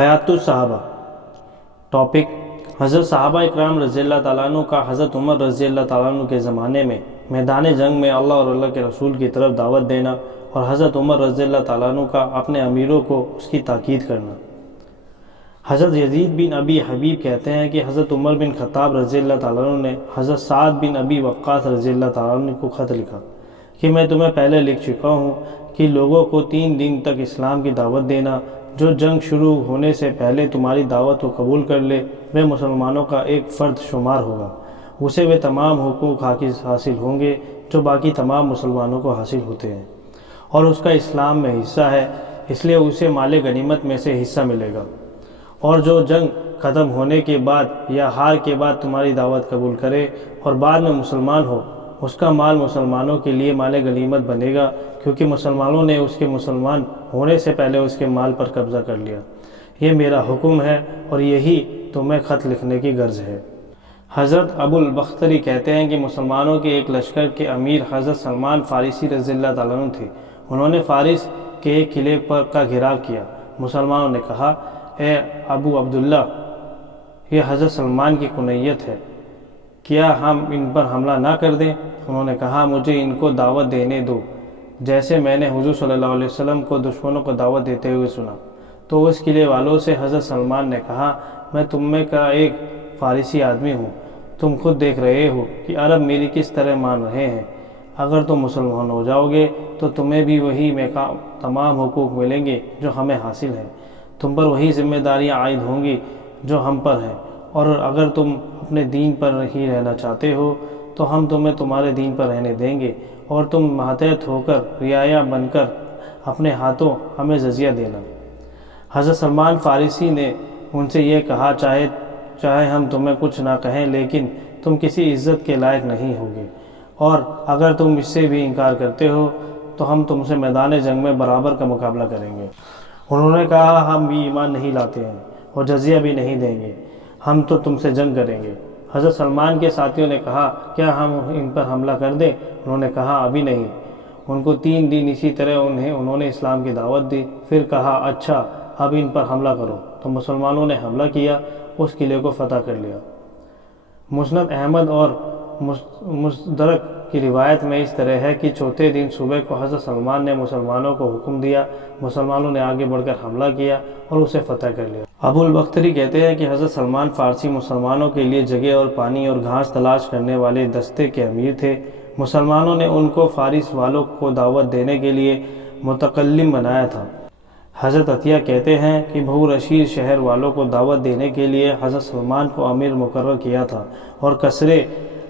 حیات الصحابہ۔ ٹاپک: حضرت صحابہ اکرام رضی اللہ تعالیٰ عنہ کا حضرت عمر رضی اللہ تعالیٰ عنہ کے زمانے میں میدان جنگ میں اللہ اور اللہ کے رسول کی طرف دعوت دینا، اور حضرت عمر رضی اللہ تعالیٰ عنہ کا اپنے امیروں کو اس کی تاکید کرنا۔ حضرت یزید بن ابی حبیب کہتے ہیں کہ حضرت عمر بن خطاب رضی اللہ تعالیٰ عنہ نے حضرت سعد بن ابی وقاص رضی اللہ تعالیٰ عنہ کو خط لکھا کہ میں تمہیں پہلے لکھ چکا ہوں کہ لوگوں کو 3 دن تک اسلام کی دعوت دینا، جو جنگ شروع ہونے سے پہلے تمہاری دعوت کو قبول کر لے وہ مسلمانوں کا ایک فرد شمار ہوگا، اسے وہ تمام حقوق حاصل ہوں گے جو باقی تمام مسلمانوں کو حاصل ہوتے ہیں، اور اس کا اسلام میں حصہ ہے، اس لیے اسے مال غنیمت میں سے حصہ ملے گا، اور جو جنگ ختم ہونے کے بعد یا ہار کے بعد تمہاری دعوت قبول کرے اور بعد میں مسلمان ہو، اس کا مال مسلمانوں کے لیے مال غنیمت بنے گا، کیونکہ مسلمانوں نے اس کے مسلمان ہونے سے پہلے اس کے مال پر قبضہ کر لیا۔ یہ میرا حکم ہے اور یہی تمہیں خط لکھنے کی غرض ہے۔ حضرت ابو البختری کہتے ہیں کہ مسلمانوں کے ایک لشکر کے امیر حضرت سلمان فارسی رضی اللہ تعالیٰ عنہ تھے۔ انہوں نے فارس کے ایک قلعے کا گھیراؤ کیا۔ مسلمانوں نے کہا، اے ابو عبداللہ، یہ حضرت سلمان کی کنیت ہے، کیا ہم ان پر حملہ نہ کر دیں؟ انہوں نے کہا، مجھے ان کو دعوت دینے دو، جیسے میں نے حضور صلی اللہ علیہ وسلم کو دشمنوں کو دعوت دیتے ہوئے سنا۔ تو اس قلعے والوں سے حضرت سلمان نے کہا، میں تم میں کا ایک فارسی آدمی ہوں، تم خود دیکھ رہے ہو کہ عرب میری کس طرح مان رہے ہیں، اگر تم مسلمان ہو جاؤ گے تو تمہیں بھی وہی تمام حقوق ملیں گے جو ہمیں حاصل ہیں، تم پر وہی ذمہ داریاں عائد ہوں گی جو ہم پر ہیں، اور اگر تم اپنے دین پر ہی رہنا چاہتے ہو تو ہم تمہیں تمہارے دین پر رہنے دیں گے، اور تم ماتحت ہو کر رعایا بن کر اپنے ہاتھوں ہمیں جزیہ دینا۔ حضرت سلمان فارسی نے ان سے یہ کہا، چاہے ہم تمہیں کچھ نہ کہیں لیکن تم کسی عزت کے لائق نہیں ہوگے، اور اگر تم اس سے بھی انکار کرتے ہو تو ہم تم سے میدان جنگ میں برابر کا مقابلہ کریں گے۔ انہوں نے کہا، ہم بھی ایمان نہیں لاتے ہیں اور جزیہ بھی نہیں دیں گے، ہم تو تم سے جنگ کریں گے۔ حضرت سلمان کے ساتھیوں نے کہا، کیا ہم ان پر حملہ کر دیں؟ انہوں نے کہا، ابھی نہیں۔ ان کو 3 دن اسی طرح انہوں نے اسلام کی دعوت دی، پھر کہا، اچھا اب ان پر حملہ کرو۔ تو مسلمانوں نے حملہ کیا، اس قلعے کو فتح کر لیا۔ مسند احمد اور مستدرک کی روایت میں اس طرح ہے کہ 4تھے دن صبح کو حضرت سلمان نے مسلمانوں کو حکم دیا، مسلمانوں نے آگے بڑھ کر حملہ کیا اور اسے فتح کر لیا۔ ابو البختری کہتے ہیں کہ حضرت سلمان فارسی مسلمانوں کے لیے جگہ اور پانی اور گھاس تلاش کرنے والے دستے کے امیر تھے۔ مسلمانوں نے ان کو فارس والوں کو دعوت دینے کے لیے متکلم بنایا تھا۔ حضرت عطیہ کہتے ہیں کہ بہو رشید شہر والوں کو دعوت دینے کے لیے حضرت سلمان کو امیر مقرر کیا تھا، اور کسرے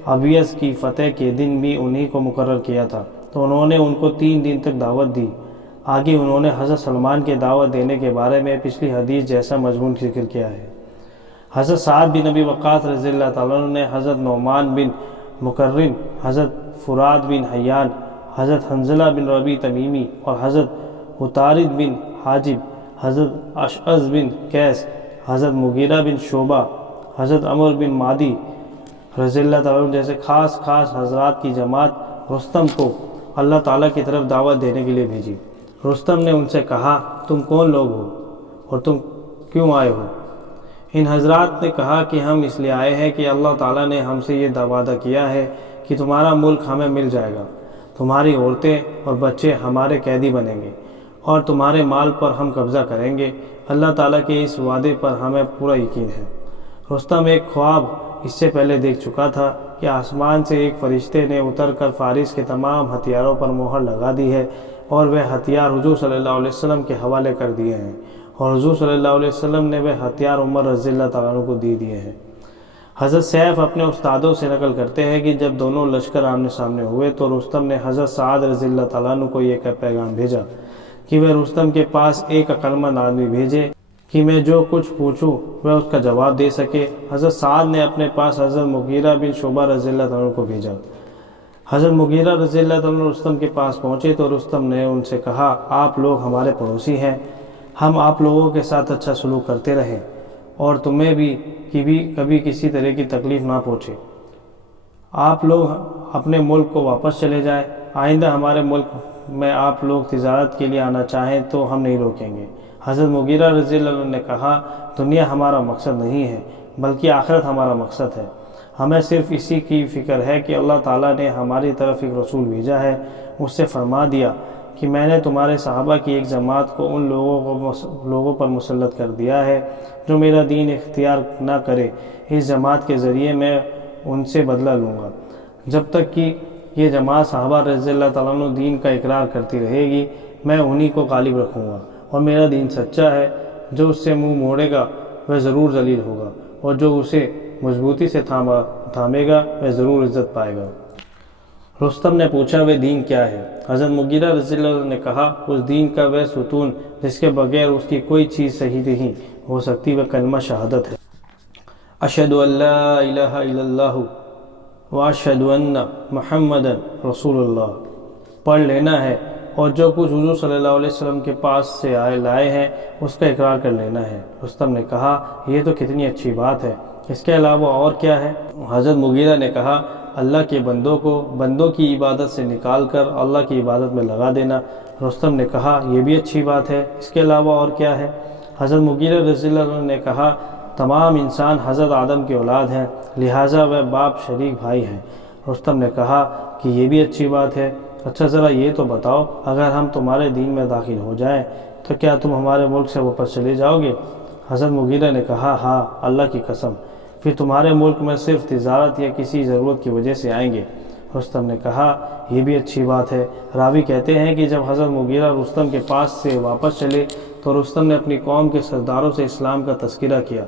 ابیض کی فتح کے دن بھی انہی کو مقرر کیا تھا، تو انہوں نے ان کو 3 دن تک دعوت دی۔ آگے انہوں نے حضرت سلمان کے دعوت دینے کے بارے میں پچھلی حدیث جیسا مضمون ذکر کیا ہے۔ حضرت سعد بن ابی وقاص رضی اللہ تعالیٰ عنہ نے حضرت نعمان بن مقرن، حضرت فرات بن حیان، حضرت حنظلہ بن ربیع تمیمی اور حضرت عطارد بن حاجب، حضرت اشعث بن قیس، حضرت مغیرہ بن شعبہ، حضرت عمر بن مادی رضی اللہ تعالیٰ عنہ جیسے خاص حضرات کی جماعت رستم کو اللہ تعالیٰ کی طرف دعوت دینے کے لیے بھیجی۔ رستم نے ان سے کہا، تم کون لوگ ہو اور تم کیوں آئے ہو؟ ان حضرات نے کہا کہ ہم اس لیے آئے ہیں کہ اللہ تعالیٰ نے ہم سے یہ وعدہ کیا ہے کہ تمہارا ملک ہمیں مل جائے گا، تمہاری عورتیں اور بچے ہمارے قیدی بنیں گے، اور تمہارے مال پر ہم قبضہ کریں گے۔ اللہ تعالیٰ کے اس وعدے پر ہمیں پورا یقین ہے۔ رستم ایک خواب اس سے پہلے دیکھ چکا تھا کہ آسمان سے ایک فرشتے نے اتر کر فارس کے تمام ہتھیاروں پر مہر لگا دی ہے، اور وہ ہتھیار حضور صلی اللہ علیہ وسلم کے حوالے کر دیے ہیں، اور حضور صلی اللہ علیہ وسلم نے وہ ہتھیار عمر رضی اللہ تعالیٰ عنہ کو دیے ہیں۔ حضرت سیف اپنے استادوں سے نقل کرتے ہیں کہ جب دونوں لشکر آمنے سامنے ہوئے تو رستم نے حضرت سعد رضی اللہ تعالیٰ عنہ کو یہ پیغام بھیجا کہ وہ رستم کے پاس ایک عقلمند آدمی بھیجے کہ میں جو کچھ پوچھوں وہ اس کا جواب دے سکے۔ حضرت سعد نے اپنے پاس حضرت مغیرہ بن شعبہ رضی اللہ تعالیٰ عنہ کو بھیجا۔ حضرت مغیرہ رضی اللہ تعالیٰ عنہ رستم کے پاس پہنچے تو رستم نے ان سے کہا، آپ لوگ ہمارے پڑوسی ہیں، ہم آپ لوگوں کے ساتھ اچھا سلوک کرتے رہیں اور تمہیں بھی کبھی کسی طرح کی تکلیف نہ پہنچے۔ آپ لوگ اپنے ملک کو واپس چلے جائیں، آئندہ ہمارے ملک میں آپ لوگ تجارت کے لیے آنا چاہیں تو ہم نہیں روکیں گے۔ حضرت مغیرہ رضی اللہ عنہ نے کہا دنیا ہمارا مقصد نہیں ہے بلکہ آخرت ہمارا مقصد ہے، ہمیں صرف اسی کی فکر ہے کہ اللہ تعالیٰ نے ہماری طرف ایک رسول بھیجا ہے، اس سے فرما دیا کہ میں نے تمہارے صحابہ کی ایک جماعت کو ان لوگوں پر مسلط کر دیا ہے جو میرا دین اختیار نہ کرے، اس جماعت کے ذریعے میں ان سے بدلہ لوں گا۔ جب تک کہ یہ جماعت صحابہ رضی اللہ تعالیٰ عنہ دین کا اقرار کرتی رہے گی میں انہی کو غالب رکھوں گا، اور میرا دین سچا ہے، جو اس سے منہ موڑے گا وہ ضرور ذلیل ہوگا، اور جو اسے مضبوطی سے تھامے گا وہ ضرور عزت پائے گا۔ رستم نے پوچھا وہ دین کیا ہے؟ حضرت مغیرہ رضی اللہ عنہ نے کہا اس دین کا وہ ستون جس کے بغیر اس کی کوئی چیز صحیح نہیں ہو سکتی وہ کلمہ شہادت ہے، اشہد ان لا الہ الا اللہ واشہد ان محمد رسول اللہ، پڑھ لینا ہے، اور جو کچھ حضور صلی اللہ علیہ وسلم کے پاس سے لائے ہیں اس کا اقرار کر لینا ہے۔ رستم نے کہا یہ تو کتنی اچھی بات ہے، اس کے علاوہ اور کیا ہے؟ حضرت مغیرہ نے کہا اللہ کے بندوں کو بندوں کی عبادت سے نکال کر اللہ کی عبادت میں لگا دینا۔ رستم نے کہا یہ بھی اچھی بات ہے، اس کے علاوہ اور کیا ہے؟ حضرت مغیرہ رضی اللہ عنہ نے کہا تمام انسان حضرت آدم کی اولاد ہیں، لہٰذا وہ باپ شریک بھائی ہیں۔ رستم نے کہا کہ یہ بھی اچھی بات ہے، اچھا ذرا یہ تو بتاؤ اگر ہم تمہارے دین میں داخل ہو جائیں تو کیا تم ہمارے ملک سے واپس چلے جاؤ گے؟ حضرت مغیرہ نے کہا ہاں اللہ کی قسم، پھر تمہارے ملک میں صرف تجارت یا کسی ضرورت کی وجہ سے آئیں گے۔ رستم نے کہا یہ بھی اچھی بات ہے۔ راوی کہتے ہیں کہ جب حضرت مغیرہ رستم کے پاس سے واپس چلے تو رستم نے اپنی قوم کے سرداروں سے اسلام کا تذکرہ کیا،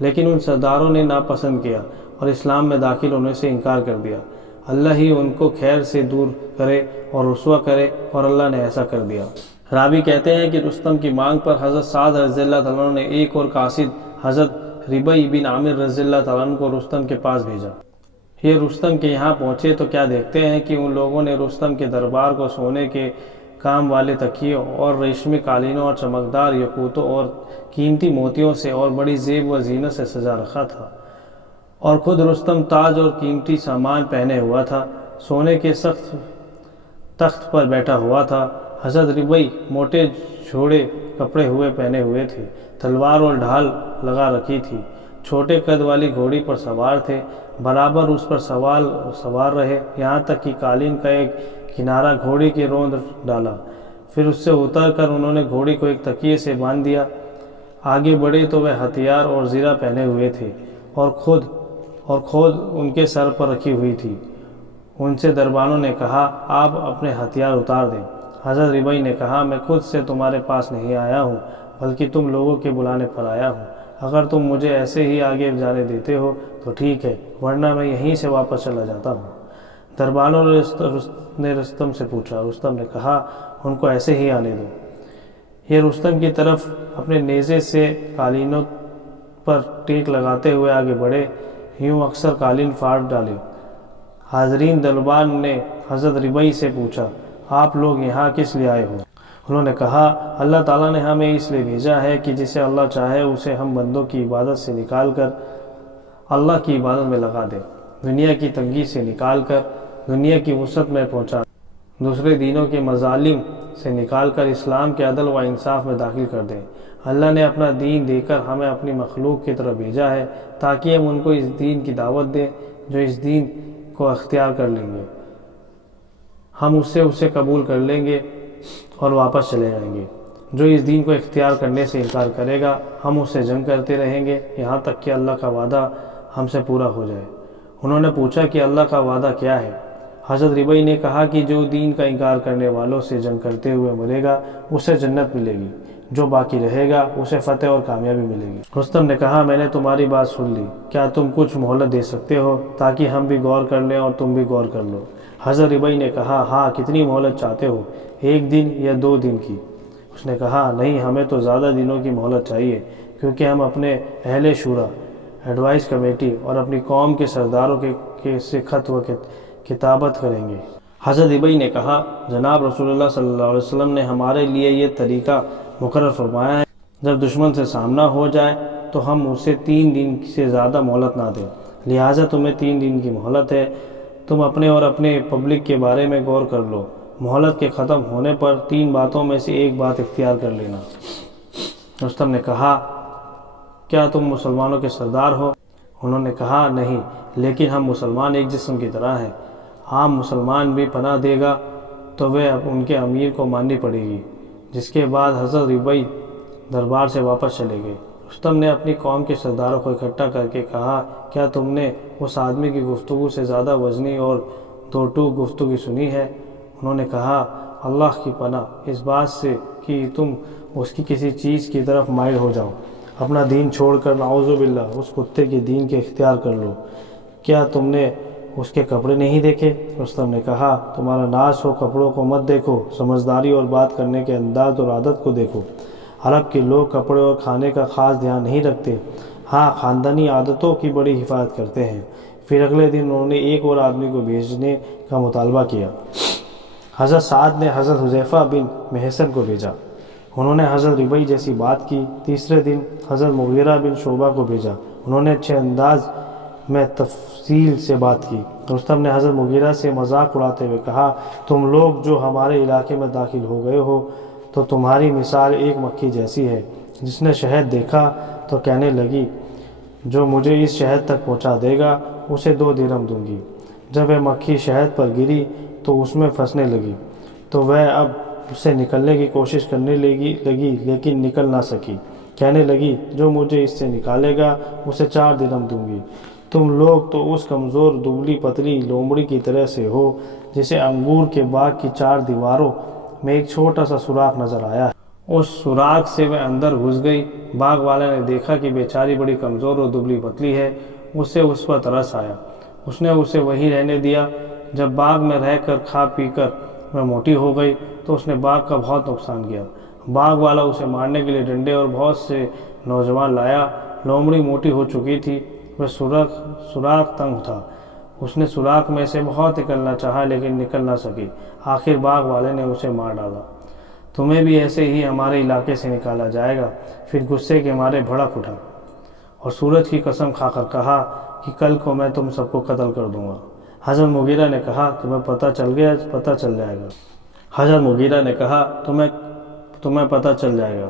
لیکن ان سرداروں نے ناپسند کیا اور اسلام میں داخل ہونے سے انکار کر دیا۔ اللہ ہی ان کو خیر سے دور کرے اور رسوا کرے، اور اللہ نے ایسا کر دیا۔ راوی کہتے ہیں کہ رستم کی مانگ پر حضرت سعد رضی اللہ تعالیٰ عنہ نے ایک اور قاصد حضرت ربیع بن عامر رضی اللہ تعالیٰ عنہ کو رستم کے پاس بھیجا۔ یہ رستم کے یہاں پہنچے تو کیا دیکھتے ہیں کہ ان لوگوں نے رستم کے دربار کو سونے کے کام والے تکیے اور ریشمی قالینوں اور چمکدار یاقوتوں اور قیمتی موتیوں سے اور بڑی زیب و زینت سے سجا رکھا تھا، اور خود رستم تاج اور قیمتی سامان پہنے ہوا تھا، سونے کے سخت تخت پر بیٹھا ہوا تھا۔ حضرت ربیع موٹے جھوڑے کپڑے پہنے ہوئے تھے، تلوار اور ڈھال لگا رکھی تھی، چھوٹے قد والی گھوڑی پر سوار تھے، برابر اس پر سوار رہے یہاں تک کہ قالین کا ایک کنارہ گھوڑی کے روند ڈالا، پھر اس سے اتر کر انہوں نے گھوڑی کو ایک تکیے سے باندھ دیا۔ آگے بڑھے تو وہ ہتھیار اور زرہ پہنے ہوئے تھے اور کھود ان کے سر پر رکھی ہوئی تھی۔ ان سے دربانوں نے کہا آپ اپنے ہتھیار اتار دیں۔ حضرت ربیع نے کہا میں خود سے تمہارے پاس نہیں آیا ہوں بلکہ تم لوگوں کے بلانے پر آیا ہوں، اگر تم مجھے ایسے ہی آگے جانے دیتے ہو تو ٹھیک ہے، ورنہ میں یہیں سے واپس چلا جاتا ہوں۔ دربانوں نے رستم سے پوچھا، رستم نے کہا ان کو ایسے ہی آنے دو۔ یہ رستم کی طرف اپنے نیزے سے قالینوں پر ٹیک لگاتے ہوئے آگے بڑھے، یوں اکثر قالین پھاڑ ڈالے۔ حاضرین دربان نے حضرت ربیع سے پوچھا آپ لوگ یہاں کس لیے آئے ہو؟ انہوں نے کہا اللہ تعالیٰ نے ہمیں اس لیے بھیجا ہے کہ جسے اللہ چاہے اسے ہم بندوں کی عبادت سے نکال کر اللہ کی عبادت میں لگا دیں، دنیا کی تنگی سے نکال کر دنیا کی وسعت میں پہنچا، دوسرے دینوں کے مظالم سے نکال کر اسلام کے عدل و انصاف میں داخل کر دیں۔ اللہ نے اپنا دین دے کر ہمیں اپنی مخلوق کی طرف بھیجا ہے تاکہ ہم ان کو اس دین کی دعوت دیں جو اس دین کو اختیار کر لیں گے ہم اسے قبول کر لیں گے اور واپس چلے جائیں گے، جو اس دین کو اختیار کرنے سے انکار کرے گا ہم اس سے جنگ کرتے رہیں گے یہاں تک کہ اللہ کا وعدہ ہم سے پورا ہو جائے۔ انہوں نے پوچھا کہ اللہ کا وعدہ کیا ہے؟ حضرت ربیع نے کہا کہ جو دین کا انکار کرنے والوں سے جنگ کرتے ہوئے مرے گا اسے جنت ملے گی، جو باقی رہے گا اسے فتح اور کامیابی ملے گی۔ رستم نے کہا میں نے تمہاری بات سن لی، کیا تم کچھ مہلت دے سکتے ہو تاکہ ہم بھی غور کر لیں اور تم بھی غور کر لو؟ حضرت ربیع نے کہا ہاں کتنی مہلت چاہتے ہو، 1 دن یا 2 دن کی؟ اس نے کہا نہیں ہمیں تو زیادہ دنوں کی مہلت چاہیے، کیونکہ ہم اپنے اہل شورا ایڈوائز کمیٹی اور اپنی قوم کے سرداروں کے سے خط و کتابت کریں گے۔ حضرت ربیع نے کہا جناب رسول اللہ صلی اللہ علیہ وسلم نے ہمارے لیے یہ طریقہ مقرر فرمایا ہے، جب دشمن سے سامنا ہو جائے تو ہم اسے 3 دن سے زیادہ مہلت نہ دیں، لہٰذا تمہیں 3 دن کی مہلت ہے، تم اپنے اور اپنے پبلک کے بارے میں غور کر لو، مہلت کے ختم ہونے پر 3 باتوں میں سے ایک بات اختیار کر لینا۔ رستم نے کہا کیا تم مسلمانوں کے سردار ہو؟ انہوں نے کہا نہیں، لیکن ہم مسلمان ایک جسم کی طرح ہیں، عام مسلمان بھی پناہ دے گا تو وہ ان کے امیر کو ماننی پڑے گی۔ جس کے بعد حضرت ربیع دربار سے واپس چلے گئے۔ رستم نے اپنی قوم کے سرداروں کو اکٹھا کر کے کہا کیا تم نے اس آدمی کی گفتگو سے زیادہ وزنی اور دو ٹوک گفتگو سنی ہے؟ انہوں نے کہا اللہ کی پناہ اس بات سے کہ تم اس کی کسی چیز کی طرف مائل ہو جاؤ، اپنا دین چھوڑ کر نعوذ باللہ اس کتے کے دین کے اختیار کر لو۔ کیا تم نے اس کے کپڑے نہیں دیکھے؟ رستم نے کہا تمہارا ناز ہو، کپڑوں کو مت دیکھو، سمجھداری اور بات کرنے کے انداز اور عادت کو دیکھو۔ عرب کے لوگ کپڑے اور کھانے کا خاص دھیان نہیں رکھتے، ہاں خاندانی عادتوں کی بڑی حفاظت کرتے ہیں۔ پھر اگلے دن انہوں نے ایک اور آدمی کو بھیجنے کا مطالبہ کیا۔ حضرت سعد نے حضرت حذیفہ بن محصن کو بھیجا، انہوں نے حضرت ربیع جیسی بات کی۔ تیسرے دن حضرت مغیرہ بن شعبہ کو بھیجا، انہوں نے اچھے انداز میں تفصیل سے بات کی۔ رستم نے حضرت مغیرہ سے مذاق اڑاتے ہوئے کہا تم لوگ جو ہمارے علاقے میں داخل ہو گئے ہو تو تمہاری مثال ایک مکھی جیسی ہے، جس نے شہد دیکھا تو کہنے لگی جو مجھے اس شہد تک پہنچا دے گا اسے 2 درہم دوں گی۔ جب وہ مکھی شہد پر گری تو اس میں پھنسنے لگی، تو وہ اب اس سے نکلنے کی کوشش کرنے لگی لیکن نکل نہ سکی۔ کہنے لگی جو مجھے اس سے نکالے گا اسے 4 درہم دوں گی۔ تم لوگ تو اس کمزور دبلی پتلی لومڑی کی طرح سے ہو جسے انگور کے باغ کی 4 دیواروں میں ایک چھوٹا سا سوراخ نظر آیا ہے۔ اس سوراخ سے وہ اندر گھس گئی۔ باغ والے نے دیکھا کہ بیچاری بڑی کمزور اور دبلی پتلی ہے، اسے اس پر ترس آیا، اس نے اسے وہیں رہنے دیا۔ جب باغ میں رہ کر کھا پی کر وہ موٹی ہو گئی تو اس نے باغ کا بہت نقصان کیا۔ باغ والا اسے مارنے کے لیے ڈنڈے اور بہت سے نوجوان لایا۔ لومڑی موٹی ہو چکی تھی، وہ سوراخ تنگ تھا، اس نے سوراخ میں سے بہت نکلنا چاہا لیکن نکل نہ سکی۔ آخر باغ والے نے اسے مار ڈالا۔ تمہیں بھی ایسے ہی ہمارے علاقے سے نکالا جائے گا۔ پھر غصے کے مارے بھڑک اٹھا اور سورج کی قسم کھا کر کہا کہ کل کو میں تم سب کو قتل کر دوں گا۔ حضرت مغیرہ نے کہا تمہیں پتہ چل جائے گا۔ حضرت مغیرہ نے کہا تمہیں پتہ چل جائے گا۔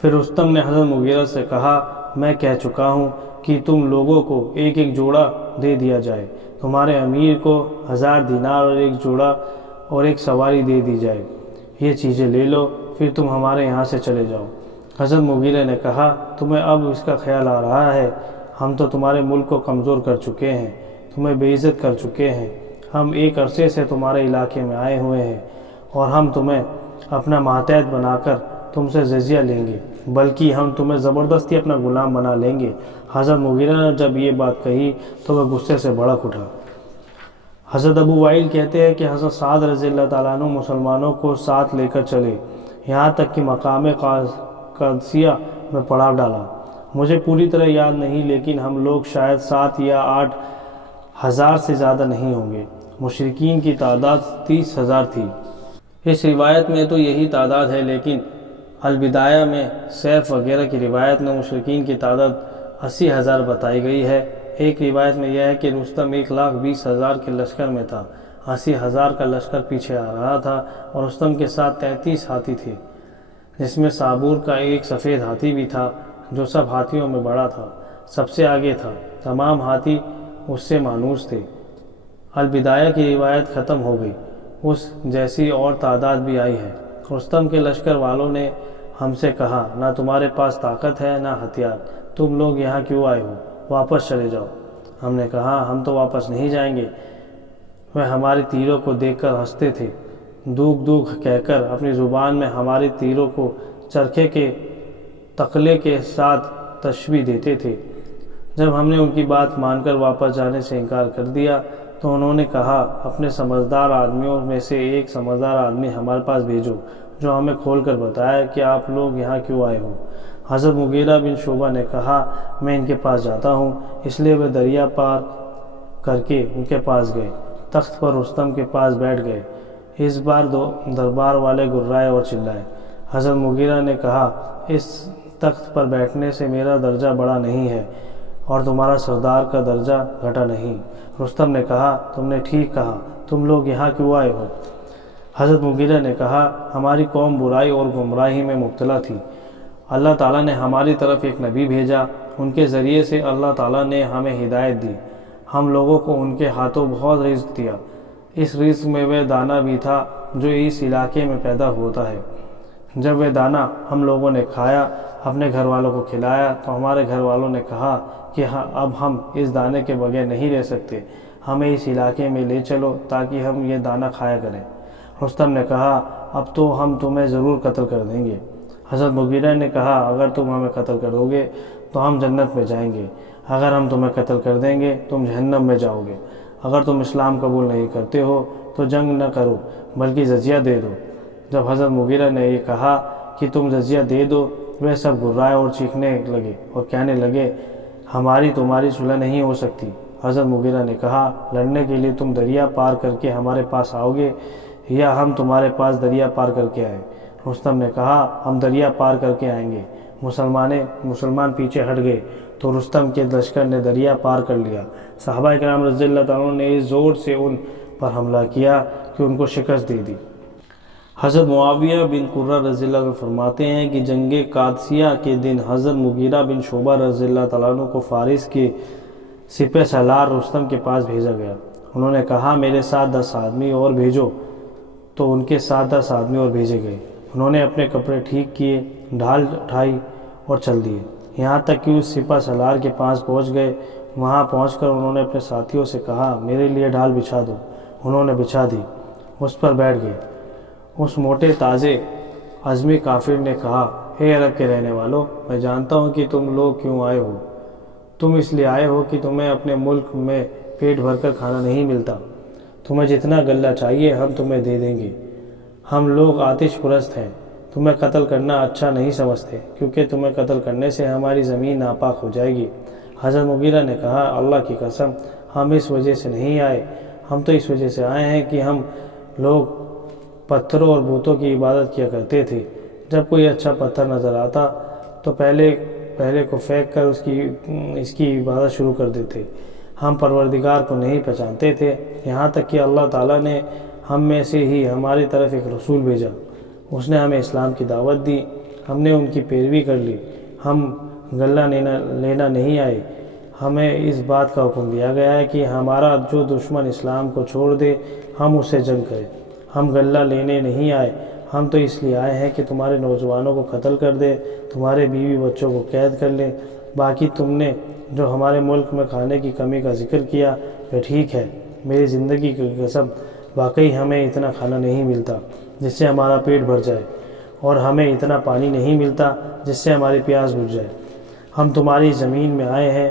پھر رستم نے حضرت مغیرہ سے کہا میں کہہ چکا ہوں کہ تم لوگوں کو ایک ایک جوڑا دے دیا جائے، تمہارے امیر کو 1000 دینار اور ایک جوڑا اور ایک سواری دے دی جائے، یہ چیزیں لے لو، پھر تم ہمارے یہاں سے چلے جاؤ۔ حضرت مغیرہ نے کہا تمہیں اب اس کا خیال آ رہا ہے، ہم تو تمہارے ملک کو کمزور کر چکے ہیں، تمہیں بے عزت کر چکے ہیں، ہم ایک عرصے سے تمہارے علاقے میں آئے ہوئے ہیں اور ہم تمہیں اپنا ماتحت بنا کر تم سے جزیہ لیں گے، بلکہ ہم تمہیں زبردستی اپنا غلام بنا لیں گے۔ حضرت مغیرہ نے جب یہ بات کہی تو وہ غصے سے بھڑک اٹھا۔ حضرت ابو وائل کہتے ہیں کہ حضرت سعد رضی اللہ تعالیٰ عنہ مسلمانوں کو ساتھ لے کر چلے، یہاں تک کہ مقام قادسیہ میں پڑاؤ ڈالا۔ مجھے پوری طرح یاد نہیں لیکن ہم لوگ شاید 7 یا 8 ہزار سے زیادہ نہیں ہوں گے۔ مشرکین کی تعداد 30,000 تھی۔ اس روایت میں تو یہی تعداد ہے، لیکن البدایہ میں سیف وغیرہ کی روایت میں مشرکین کی تعداد 80,000 بتائی گئی ہے۔ ایک روایت میں یہ ہے کہ رستم 1,20,000 کے لشکر میں تھا، 80,000 کا لشکر پیچھے آ رہا تھا اور رستم کے ساتھ 33 ہاتھی تھے، جس میں سابور کا ایک سفید ہاتھی بھی تھا جو سب ہاتھیوں میں بڑا تھا، سب سے آگے تھا، تمام ہاتھی اس سے مانوس تھے۔ البدایہ کی روایت ختم ہو گئی، اس جیسی اور تعداد بھی آئی ہے۔ رستم کے لشکر والوں نے ہم سے کہا نہ تمہارے پاس طاقت ہے نہ ہتھیار، تم لوگ یہاں کیوں آئے ہو؟ واپس چلے جاؤ۔ ہم نے کہا ہم تو واپس نہیں جائیں گے۔ وہ ہماری تیروں کو دیکھ کر ہنستے تھے، دوک دوک کہہ کر اپنی زبان میں ہماری تیروں کو چرخے کے تقلے کے ساتھ تشبیہ دیتے تھے۔ جب ہم نے ان کی بات مان کر واپس جانے سے انکار کر دیا تو انہوں نے کہا اپنے سمجھدار آدمیوں میں سے ایک سمجھدار آدمی ہمارے پاس بھیجو جو ہمیں کھول کر بتائے کہ آپ لوگ یہاں کیوں آئے ہو۔ حضرت مغیرہ بن شعبہ نے کہا میں ان کے پاس جاتا ہوں، اس لیے وہ دریا پار کر کے ان کے پاس گئے، تخت پر رستم کے پاس بیٹھ گئے۔ اس بار دربار والے گرائے اور چلائے۔ حضرت مغیرہ نے کہا اس تخت پر بیٹھنے سے میرا درجہ بڑا نہیں ہے اور تمہارا سردار کا درجہ گھٹا نہیں۔ رستم نے کہا تم نے ٹھیک کہا، تم لوگ یہاں کیوں آئے ہو؟ حضرت مغیرہ نے کہا ہماری قوم برائی اور گمراہی میں مبتلا تھی اللہ تعالیٰ نے ہماری طرف ایک نبی بھیجا، ان کے ذریعے سے اللہ تعالیٰ نے ہمیں ہدایت دی، ہم لوگوں کو ان کے ہاتھوں بہت رزق دیا، اس رزق میں وہ دانہ بھی تھا جو اس علاقے میں پیدا ہوتا ہے۔ جب وہ دانہ ہم لوگوں نے کھایا، اپنے گھر والوں کو کھلایا، تو ہمارے گھر والوں نے کہا کہ اب ہم اس دانے کے بغیر نہیں رہ سکتے، ہمیں اس علاقے میں لے چلو تاکہ ہم یہ دانہ کھایا کریں۔ رستم نے کہا اب تو ہم تمہیں ضرور قتل کر دیں گے۔ حضرت مغیرہ نے کہا اگر تم ہمیں قتل کرو گے تو ہم جنت میں جائیں گے، اگر ہم تمہیں قتل کر دیں گے تم جہنم میں جاؤ گے، اگر تم اسلام قبول نہیں کرتے ہو تو جنگ نہ کرو بلکہ جزیہ دے دو۔ جب حضرت مغیرہ نے یہ کہا کہ تم جزیہ دے دو، وہ سب گھبرائے اور چیخنے لگے اور کہنے لگے ہماری تمہاری صلح نہیں ہو سکتی۔ حضرت مغیرہ نے کہا لڑنے کے لیے تم دریا پار کر کے ہمارے پاس آؤ گے یا ہم تمہارے پاس دریا پار کر کے آئیں؟ رستم نے کہا ہم دریا پار کر کے آئیں گے۔ مسلمان پیچھے ہٹ گئے تو رستم کے لشکر نے دریا پار کر لیا۔ صحابہ کرام رضی اللہ تعالیٰ نے اس زور سے ان پر حملہ کیا کہ ان کو شکست دے دی۔ حضرت معاویہ بن قرہ رضی اللہ عنہ فرماتے ہیں کہ جنگ قادسیہ کے دن حضرت مغیرہ بن شعبہ رضی اللہ تعالیٰ عنہ کو فارس کے سپہ سالار رستم کے پاس بھیجا گیا۔ انہوں نے کہا میرے ساتھ 10 آدمی اور بھیجو، تو ان کے ساتھ 10 آدمی اور بھیجے گئے۔ انہوں نے اپنے کپڑے ٹھیک کیے، ڈھال اٹھائی اور چل دیے، یہاں تک کہ اس سپہ سالار کے پاس پہنچ گئے۔ وہاں پہنچ کر انہوں نے اپنے ساتھیوں سے کہا میرے لیے ڈھال بچھا دو۔ انہوں نے بچھا دی، اس پر بیٹھ گئے۔ اس موٹے تازے عزمی کافر نے کہا اے عرب کے رہنے والوں، میں جانتا ہوں کہ تم لوگ کیوں آئے ہو۔ تم اس لیے آئے ہو کہ تمہیں اپنے ملک میں پیٹ بھر کر کھانا نہیں ملتا، تمہیں جتنا غلہ چاہیے ہم تمہیں دے دیں گے۔ ہم لوگ آتش پرست ہیں، تمہیں قتل کرنا اچھا نہیں سمجھتے کیونکہ تمہیں قتل کرنے سے ہماری زمین ناپاک ہو جائے گی۔ حضرت مغیرہ نے کہا اللہ کی قسم ہم اس وجہ سے نہیں آئے، ہم تو اس وجہ سے آئے ہیں کہ ہم لوگ پتھروں اور بتوں کی عبادت کیا کرتے تھے۔ جب کوئی اچھا پتھر نظر آتا تو پہلے کو پھینک کر اس کی عبادت شروع کر دیتے۔ ہم پروردگار کو نہیں پہچانتے تھے، یہاں تک کہ اللہ تعالیٰ نے ہم میں سے ہی ہماری طرف ایک رسول بھیجا، اس نے ہمیں اسلام کی دعوت دی، ہم نے ان کی پیروی کر لی۔ ہم غلہ لینا نہیں آئے، ہمیں اس بات کا حکم دیا گیا ہے کہ ہمارا جو دشمن اسلام کو چھوڑ دے ہم اس سے جنگ کریں۔ ہم غلہ لینے نہیں آئے، ہم تو اس لیے آئے ہیں کہ تمہارے نوجوانوں کو قتل کر دیں، تمہارے بیوی بچوں کو قید کر لیں۔ باقی تم نے جو ہمارے ملک میں کھانے کی کمی کا ذکر کیا وہ ٹھیک ہے، میری زندگی کی قسم واقعی ہمیں اتنا کھانا نہیں ملتا جس سے ہمارا پیٹ بھر جائے، اور ہمیں اتنا پانی نہیں ملتا جس سے ہماری پیاس بجھ جائے۔ ہم تمہاری زمین میں آئے ہیں،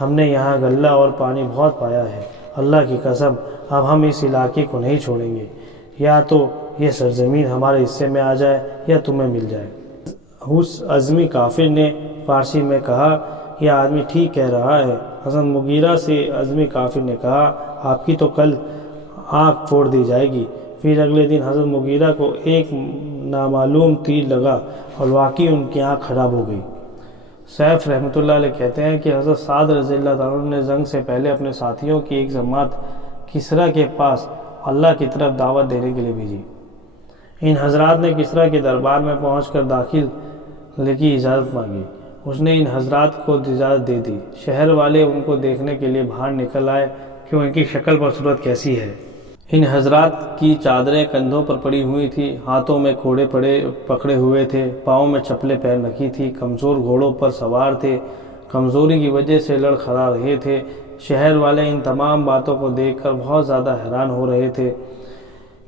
ہم نے یہاں غلہ اور پانی بہت پایا ہے، اللہ کی قسم اب ہم اس علاقے کو نہیں چھوڑیں گے، یا تو یہ سرزمین ہمارے حصے میں آ جائے یا تمہیں مل جائے۔ اس عزمی کافر نے فارسی میں کہا یہ آدمی ٹھیک کہہ رہا ہے۔ حضرت مغیرہ سے عزمی کافر نے کہا آپ کی تو کل آنکھ پھوڑ دی جائے گی۔ پھر اگلے دن حضرت مغیرہ کو ایک نامعلوم تیر لگا اور واقعی ان کی آنکھ خراب ہو گئی۔ سیف رحمۃ اللہ علیہ کہتے ہیں کہ حضرت سعد رضی اللہ تعالیٰ نے جنگ سے پہلے اپنے ساتھیوں کی ایک جماعت کسریٰ کے پاس اللہ کی طرف دعوت دینے کے لیے بھیجی۔ ان حضرات نے کسریٰ کے دربار میں پہنچ کر داخل کی اجازت مانگی، اس نے ان حضرات کو اجازت دے دی۔ شہر والے ان کو دیکھنے کے لیے باہر نکل آئے کہ ان کی شکل پر صورت کیسی ہے۔ ان حضرات کی چادریں کندھوں پر پڑی ہوئی تھی، ہاتھوں میں کوڑے پکڑے ہوئے تھے، پاؤں میں چپلیں پہن رکھی تھی، کمزور گھوڑوں پر سوار تھے، کمزوری کی وجہ سے لڑکھڑا رہے تھے۔ شہر والے ان تمام باتوں کو دیکھ کر بہت زیادہ حیران ہو رہے تھے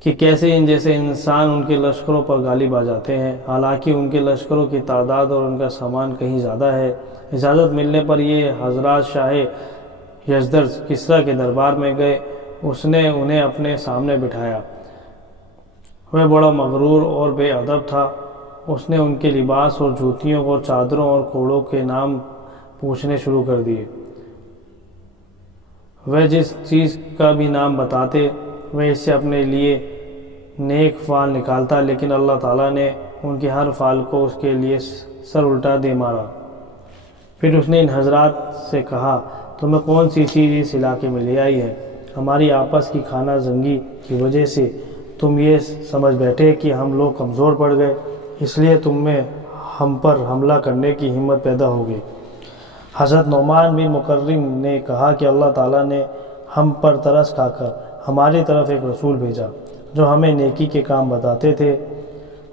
کہ کیسے ان جیسے انسان ان کے لشکروں پر غالب آ جاتے ہیں، حالانکہ ان کے لشکروں کی تعداد اور ان کا سامان کہیں زیادہ ہے۔ اجازت ملنے پر یہ حضرات شاہ یزدرج کسریٰ کے دربار میں گئے، اس نے انہیں اپنے سامنے بٹھایا۔ وہ بڑا مغرور اور بے ادب تھا، اس نے ان کے لباس اور جوتیوں اور چادروں اور کوڑوں کے نام پوچھنے شروع کر دیے۔ وہ جس چیز کا بھی نام بتاتے وہ اس سے اپنے لیے نیک فعل نکالتا، لیکن اللہ تعالیٰ نے ان کے ہر فعل کو اس کے لیے سر الٹا دے مارا۔ پھر اس نے ان حضرات سے کہا تمہیں کون سی چیز اس علاقے میں لے آئی ہے؟ ہماری آپس کی خانہ جنگی کی وجہ سے تم یہ سمجھ بیٹھے کہ ہم لوگ کمزور پڑ گئے، اس لیے تم میں ہم پر حملہ کرنے کی ہمت پیدا ہو گئی۔ حضرت نعمان بن مکرم نے کہا کہ اللہ تعالیٰ نے ہم پر ترس کھا کر ہماری طرف ایک رسول بھیجا جو ہمیں نیکی کے کام بتاتے تھے،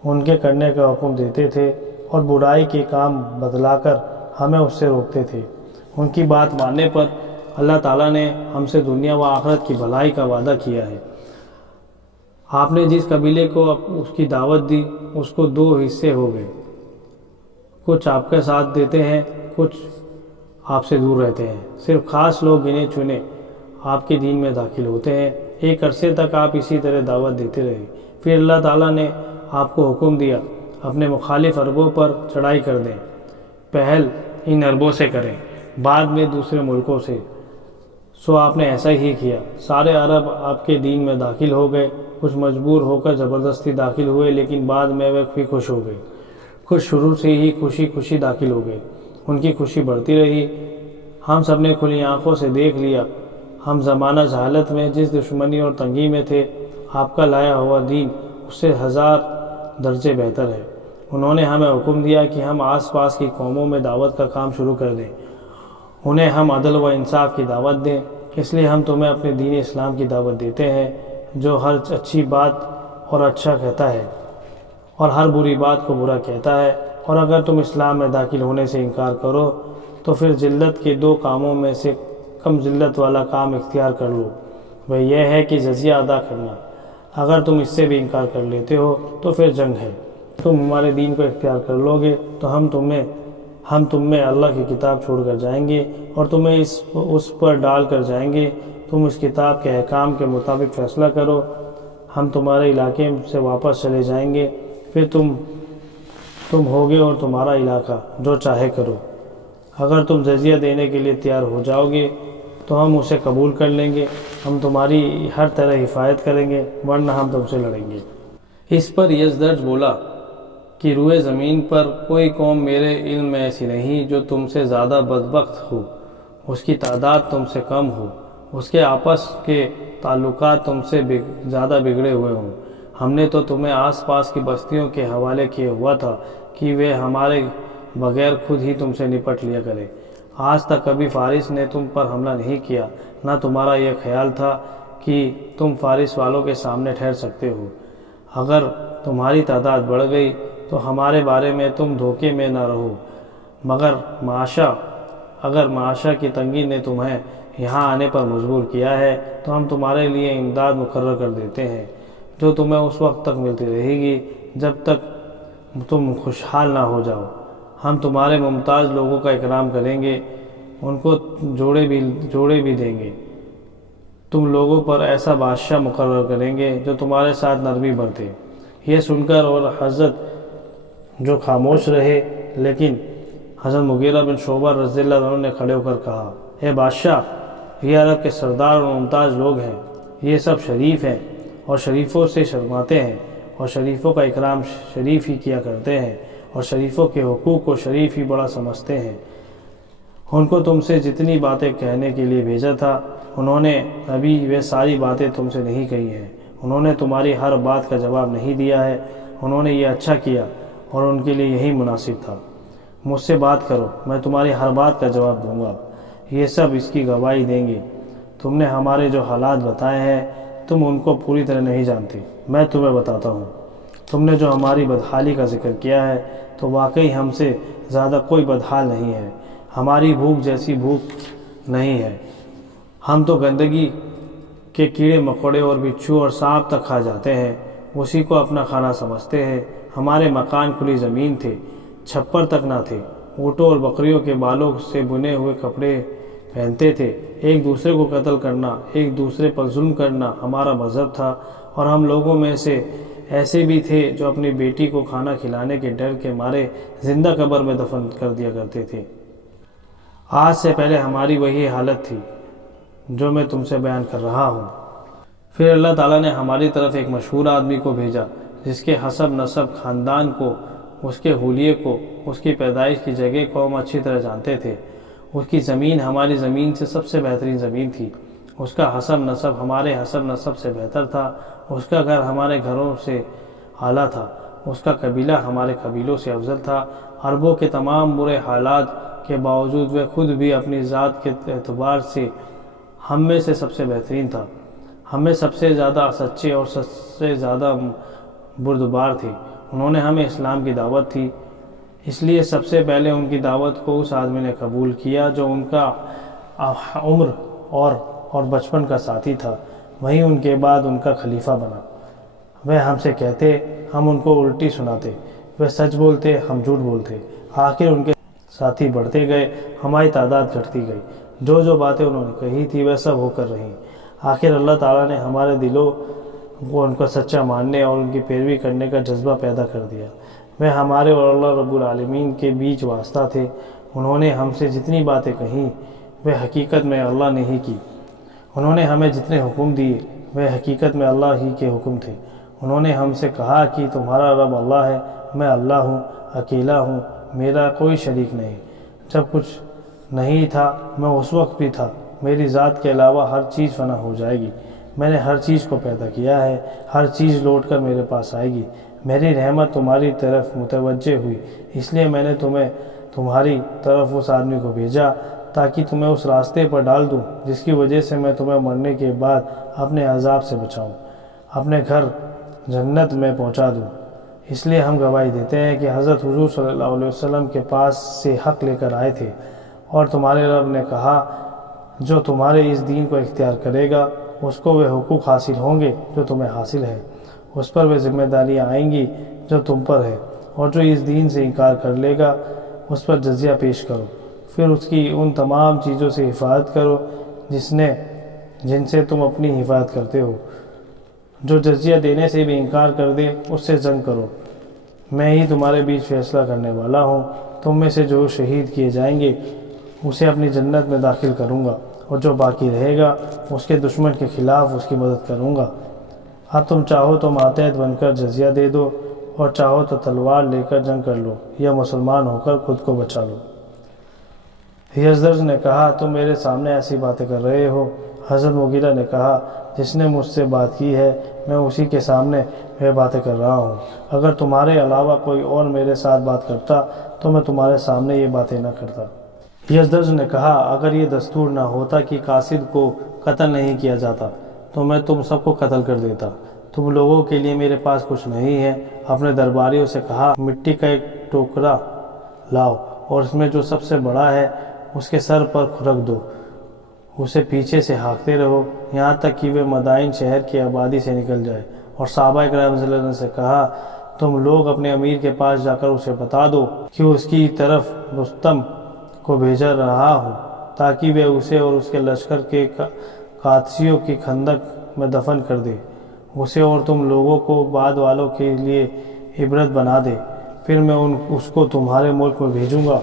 ان کے کرنے کا حکم دیتے تھے اور برائی کے کام بتلا کر ہمیں اس سے روکتے تھے۔ ان کی بات ماننے پر اللہ تعالیٰ نے ہم سے دنیا و آخرت کی بھلائی کا وعدہ کیا ہے۔ آپ نے جس قبیلے کو اس کی دعوت دی اس کو دو حصے ہو گئے، کچھ آپ کا ساتھ دیتے ہیں، کچھ آپ سے دور رہتے ہیں۔ صرف خاص لوگ گنے چنے آپ کے دین میں داخل ہوتے ہیں۔ ایک عرصے تک آپ اسی طرح دعوت دیتے رہے، پھر اللہ تعالیٰ نے آپ کو حکم دیا اپنے مخالف عربوں پر چڑھائی کر دیں، پہل ان عربوں سے کریں، بعد میں دوسرے ملکوں سے۔ سو آپ نے ایسا ہی کیا، سارے عرب آپ کے دین میں داخل ہو گئے، کچھ مجبور ہو کر زبردستی داخل ہوئے، لیکن بعد میں وہ بھی خوش ہو گئے، کچھ شروع سے ہی خوشی خوشی داخل ہو گئے، ان کی خوشی بڑھتی رہی۔ ہم سب نے کھلی آنکھوں سے دیکھ لیا، ہم زمانہ جہالت میں جس دشمنی اور تنگی میں تھے، آپ کا لایا ہوا دین اس سے 1000 درجے بہتر ہے۔ انہوں نے ہمیں حکم دیا کہ ہم آس پاس کی قوموں میں دعوت کا کام شروع کر دیں، انہیں ہم عدل و انصاف کی دعوت دیں۔ اس لیے ہم تمہیں اپنے دین اسلام کی دعوت دیتے ہیں جو ہر اچھی بات اور اچھا کہتا ہے اور ہر بری بات کو برا کہتا ہے، اور اگر تم اسلام میں داخل ہونے سے انکار کرو تو پھر ذلت کے 2 کاموں میں سے کم ذلت والا کام اختیار کر لو، وہ یہ ہے کہ جزیہ ادا کرنا۔ اگر تم اس سے بھی انکار کر لیتے ہو تو پھر جنگ ہے، تم ہمارے دین کو اختیار کر لو گے تو ہم تم میں اللہ کی کتاب چھوڑ کر جائیں گے اور تمہیں اس پر ڈال کر جائیں گے، تم اس کتاب کے احکام کے مطابق فیصلہ کرو، ہم تمہارے علاقے سے واپس چلے جائیں گے، پھر تم ہوگے اور تمہارا علاقہ جو چاہے کرو۔ اگر تم جزیہ دینے کے لیے تیار ہو جاؤ گے تو ہم اسے قبول کر لیں گے، ہم تمہاری ہر طرح حفاظت کریں گے، ورنہ ہم تم سے لڑیں گے۔ اس پر یزدجرج بولا کہ روئے زمین پر کوئی قوم میرے علم میں ایسی نہیں جو تم سے زیادہ بدبخت ہو، اس کی تعداد تم سے کم ہو، اس کے آپس کے تعلقات تم سے زیادہ بگڑے ہوئے ہوں۔ ہم نے تو تمہیں آس پاس کی بستیوں کے حوالے کیا ہوا تھا کہ وہ ہمارے بغیر خود ہی تم سے نپٹ لیا کرے۔ آج تک کبھی فارس نے تم پر حملہ نہیں کیا، نہ تمہارا یہ خیال تھا کہ تم فارس والوں کے سامنے ٹھہر سکتے ہو۔ اگر تمہاری تعداد بڑھ گئی تو ہمارے بارے میں تم دھوکے میں نہ رہو، مگر اگر معاشہ کی تنگی نے تمہیں یہاں آنے پر مجبور کیا ہے تو ہم تمہارے لیے امداد مقرر کر دیتے ہیں جو تمہیں اس وقت تک ملتی رہے گی جب تک تم خوشحال نہ ہو جاؤ۔ ہم تمہارے ممتاز لوگوں کا اکرام کریں گے، ان کو جوڑے بھی دیں گے، تم لوگوں پر ایسا بادشاہ مقرر کریں گے جو تمہارے ساتھ نرمی برتے۔ یہ سن کر اور حضرت جو خاموش رہے، لیکن حضرت مغیرہ بن شعبہ رضی اللہ عنہ نے کھڑے ہو کر کہا، اے بادشاہ، یہ عرب کے سردار اور ممتاز لوگ ہیں، یہ سب شریف ہیں اور شریفوں سے شرماتے ہیں اور شریفوں کا اکرام شریف ہی کیا کرتے ہیں اور شریفوں کے حقوق کو شریف ہی بڑا سمجھتے ہیں۔ ان کو تم سے جتنی باتیں کہنے کے لیے بھیجا تھا انہوں نے ابھی وہ ساری باتیں تم سے نہیں کہی ہیں، انہوں نے تمہاری ہر بات کا جواب نہیں دیا ہے، انہوں نے یہ اچھا کیا اور ان کے لیے یہی مناسب تھا۔ مجھ سے بات کرو، میں تمہاری ہر بات کا جواب دوں گا، یہ سب اس کی گواہی دیں گے۔ تم نے ہمارے جو حالات بتائے ہیں تم ان کو پوری طرح نہیں جانتے، میں تمہیں بتاتا ہوں۔ تم نے جو ہماری بدحالی کا ذکر کیا ہے تو واقعی ہم سے زیادہ کوئی بدحال نہیں ہے، ہماری بھوک جیسی بھوک نہیں ہے، ہم تو گندگی کے کیڑے مکوڑے اور بچھو اور سانپ تک کھا جاتے ہیں، اسی کو اپنا کھانا سمجھتے ہیں۔ ہمارے مکان کھلی زمین تھے، چھپر تک نہ تھے، اونٹوں اور بکریوں کے بالوں سے بنے ہوئے کپڑے پہنتے تھے۔ ایک دوسرے کو قتل کرنا، ایک دوسرے پر ظلم کرنا ہمارا مذہب تھا، اور ہم لوگوں میں سے ایسے بھی تھے جو اپنی بیٹی کو کھانا کھلانے کے ڈر کے مارے زندہ قبر میں دفن کر دیا کرتے تھے۔ آج سے پہلے ہماری وہی حالت تھی جو میں تم سے بیان کر رہا ہوں۔ پھر اللہ تعالیٰ نے ہماری طرف ایک مشہور آدمی کو بھیجا جس کے حسب نسب، خاندان کو، اس کے حلیے کو، اس کی پیدائش کی جگہ قوم اچھی طرح جانتے تھے۔ اس کی زمین ہماری زمین سے سب سے بہترین زمین تھی، اس کا حسب نسب ہمارے حسب نسب سے بہتر تھا، اس کا گھر ہمارے گھروں سے اعلیٰ تھا، اس کا قبیلہ ہمارے قبیلوں سے افضل تھا، عربوں کے تمام برے حالات کے باوجود وہ خود بھی اپنی ذات کے اعتبار سے ہم میں سے سب سے بہترین تھا، ہم میں سب سے زیادہ سچے اور سب سے زیادہ بردبار تھے۔ انہوں نے ہمیں اسلام کی دعوت تھی، اس لیے سب سے پہلے ان کی دعوت کو اس آدمی نے قبول کیا جو ان کا عمر اور بچپن کا ساتھی تھا، وہیں ان کے بعد ان کا خلیفہ بنا۔ وہ ہم سے کہتے، ہم ان کو الٹی سناتے، وہ سچ بولتے، ہم جھوٹ بولتے۔ آخر ان کے ساتھی بڑھتے گئے، ہماری تعداد گھٹتی گئی، جو باتیں انہوں نے کہی تھی وہ سب ہو کر رہیں۔ آخر اللہ تعالیٰ نے ہمارے دلوں کو ان کا سچا ماننے اور ان کی پیروی کرنے کا جذبہ پیدا کر دیا۔ وہ ہمارے اور اللہ رب العالمین کے بیچ واسطہ تھے۔ انہوں نے ہم سے جتنی باتیں کہیں وہ حقیقت میں اللہ نے ہی کی، انہوں نے ہمیں جتنے حکم دیے وہ حقیقت میں اللہ ہی کے حکم تھے۔ انہوں نے ہم سے کہا کہ تمہارا رب اللہ ہے، میں اللہ ہوں، اکیلا ہوں، میرا کوئی شریک نہیں۔ جب کچھ نہیں تھا میں اس وقت بھی تھا، میری ذات کے علاوہ ہر چیز فنا ہو جائے گی، میں نے ہر چیز کو پیدا کیا ہے، ہر چیز لوٹ کر میرے پاس آئے گی۔ میری رحمت تمہاری طرف متوجہ ہوئی، اس لیے میں نے تمہاری طرف اس آدمی کو بھیجا تاکہ تمہیں اس راستے پر ڈال دوں جس کی وجہ سے میں تمہیں مرنے کے بعد اپنے عذاب سے بچاؤں، اپنے گھر جنت میں پہنچا دوں۔ اس لیے ہم گواہی دیتے ہیں کہ حضرت حضور صلی اللہ علیہ وسلم کے پاس سے حق لے کر آئے تھے، اور تمہارے رب نے کہا جو تمہارے اس دین کو اختیار کرے گا اس کو وہ حقوق حاصل ہوں گے جو تمہیں حاصل ہے، اس پر وہ ذمہ داریاں آئیں گی جو تم پر ہے، اور جو اس دین سے انکار کر لے گا اس پر جزیہ پیش کرو، پھر اس کی ان تمام چیزوں سے حفاظت کرو جن سے تم اپنی حفاظت کرتے ہو۔ جو جزیہ دینے سے بھی انکار کر دے اس سے جنگ کرو، میں ہی تمہارے بیچ فیصلہ کرنے والا ہوں۔ تم میں سے جو شہید کیے جائیں گے اسے اپنی جنت میں داخل کروں گا، اور جو باقی رہے گا اس کے دشمن کے خلاف اس کی مدد کروں گا۔ اب تم چاہو تو ماتحت بن کر جزیہ دے دو، اور چاہو تو تلوار لے کر جنگ کر لو یا مسلمان ہو کر خود کو بچا لو۔ یزدرج نے کہا تم میرے سامنے ایسی باتیں کر رہے ہو۔ حضرت مغیرہ نے کہا جس نے مجھ سے بات کی ہے میں اسی کے سامنے وہ باتیں کر رہا ہوں، اگر تمہارے علاوہ کوئی اور میرے ساتھ بات کرتا تو میں تمہارے سامنے یہ باتیں نہ کرتا۔ یزدرج نے کہا اگر یہ دستور نہ ہوتا کہ قاصد کو قتل نہیں کیا جاتا تو میں تم سب کو قتل کر دیتا۔ تم لوگوں کے لیے میرے پاس کچھ نہیں ہے۔ اپنے درباریوں سے کہا مٹی کا ایک ٹوکرا لاؤ اور اس میں جو سب سے بڑا ہے اس کے سر پر رکھ دو، اسے پیچھے سے ہانکتے رہو یہاں تک کہ وہ مدائن شہر کی آبادی سے نکل جائے۔ اور صحابہ کرام صلی اللہ علیہ وسلم سے کہا تم لوگ اپنے امیر کے پاس جا کر اسے بتا دو کہ اس کی طرف رستم کو بھیجا رہا ہوں تاکہ وہ اسے اور اس کے لشکر کے قادسیوں کی خندق میں دفن کر دے، اسے اور تم لوگوں کو بعد والوں کے لیے عبرت بنا دے۔ پھر میں اس کو تمہارے ملک میں بھیجوں گا۔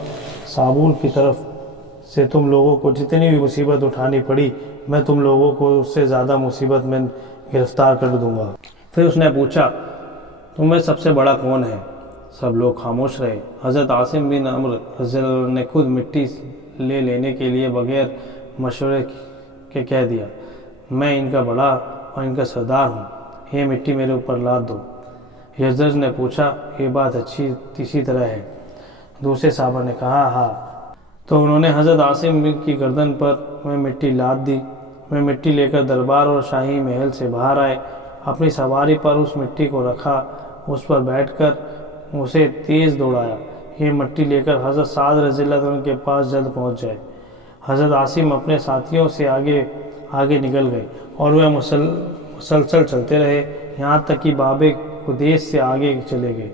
صابون کی طرف سے تم لوگوں کو جتنی بھی مصیبت اٹھانی پڑی میں تم لوگوں کو اس سے زیادہ مصیبت میں گرفتار کر دوں گا۔ پھر اس نے پوچھا تم میں سب سے بڑا کون ہے؟ سب لوگ خاموش رہے۔ حضرت عاصم بن عمرو رضی اللہ عنہ نے خود مٹی لے لینے کے لیے بغیر مشورے کے کہہ دیا میں ان کا بڑا اور ان کا سردار ہوں، یہ مٹی میرے اوپر لاد دو۔ یزدرج نے پوچھا یہ بات اسی طرح ہے؟ دوسرے صحابہ نے کہا ہاں۔ تو انہوں نے حضرت عاصم کی گردن پر میں مٹی لاد دی۔ میں مٹی لے کر دربار اور شاہی محل سے باہر آئے، اپنی سواری پر اس مٹی کو رکھا، اس پر بیٹھ کر اسے تیز دوڑایا، یہ مٹی لے کر حضرت سعد رضی اللہ عنہ کے پاس جلد پہنچ جائے۔ حضرت عاصم اپنے ساتھیوں سے آگے نکل گئے اور وہ مسلسل چلتے رہے یہاں تک کہ باب قدیس سے آگے چلے گئے۔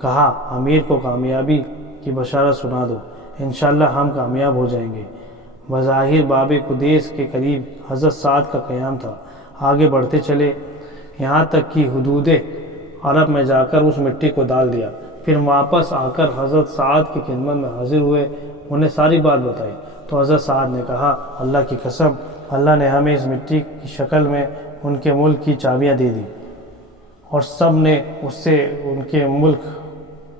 کہا امیر کو کامیابی کی بشارت سنا دو، انشاءاللہ ہم کامیاب ہو جائیں گے۔ بظاہر باب قدیس کے قریب حضرت سعد کا قیام تھا۔ آگے بڑھتے چلے یہاں تک کہ حدود عرب میں جا کر اس مٹی کو ڈال دیا، پھر واپس آ کر حضرت سعد کی خدمت میں حاضر ہوئے، انہیں ساری بات بتائی تو حضرت سعد نے کہا اللہ کی قسم اللہ نے ہمیں اس مٹی کی شکل میں ان کے ملک کی چابیاں دے دی، اور سب نے اس سے ان کے ملک